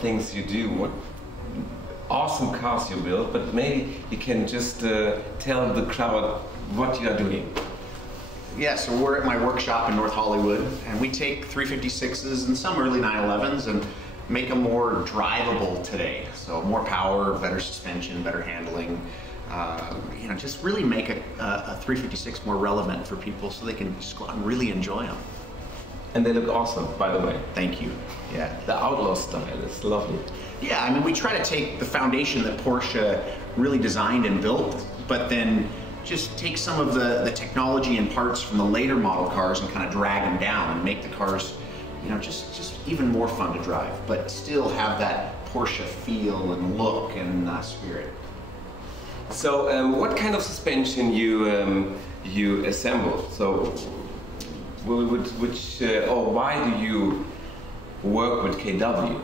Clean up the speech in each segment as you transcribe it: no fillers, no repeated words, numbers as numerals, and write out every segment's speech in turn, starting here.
Things you do, what awesome cars you build, but maybe you can just tell the crowd what you are doing. Yeah, so we're at my workshop in North Hollywood, and we take 356s and some early 911s and make them more drivable today. So more power, better suspension, better handling. You know, just really make a 356 more relevant for people so they can just go out and really enjoy them. And they look awesome, by the way. Thank you. Yeah. The outlaw style is lovely. Yeah, I mean, we try to take the foundation that Porsche really designed and built, but then just take some of the technology and parts from the later model cars and kind of drag them down and make the cars, you know, just even more fun to drive, but still have that Porsche feel and look and spirit. So, what kind of suspension you assemble? So, or why do you work with KW?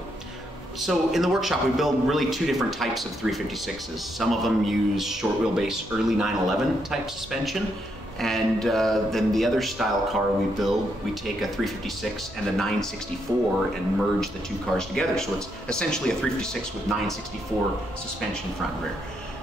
So in the workshop we build really two different types of 356s. Some of them use short wheelbase early 911 type suspension, and then the other style car we build, we take a 356 and a 964 and merge the two cars together. So it's essentially a 356 with 964 suspension front and rear.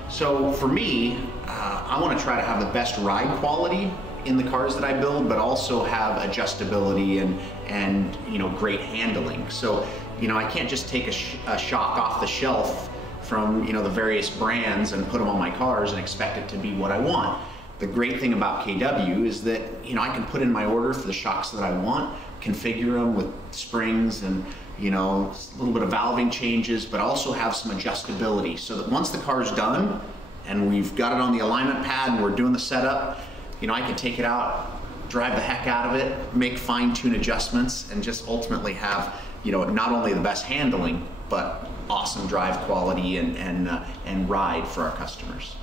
So for me, I want to try to have the best ride quality in the cars that I build, but also have adjustability and you know, great handling. So, you know, I can't just take a shock off the shelf from, you know, the various brands and put them on my cars and expect it to be what I want. The great thing about KW is that, you know, I can put in my order for the shocks that I want, configure them with springs and, you know, a little bit of valving changes, but also have some adjustability so that once the car's done and we've got it on the alignment pad and we're doing the setup, you know, I can take it out, drive the heck out of it, make fine-tune adjustments, and just ultimately have, you know, not only the best handling, but awesome drive quality and ride for our customers.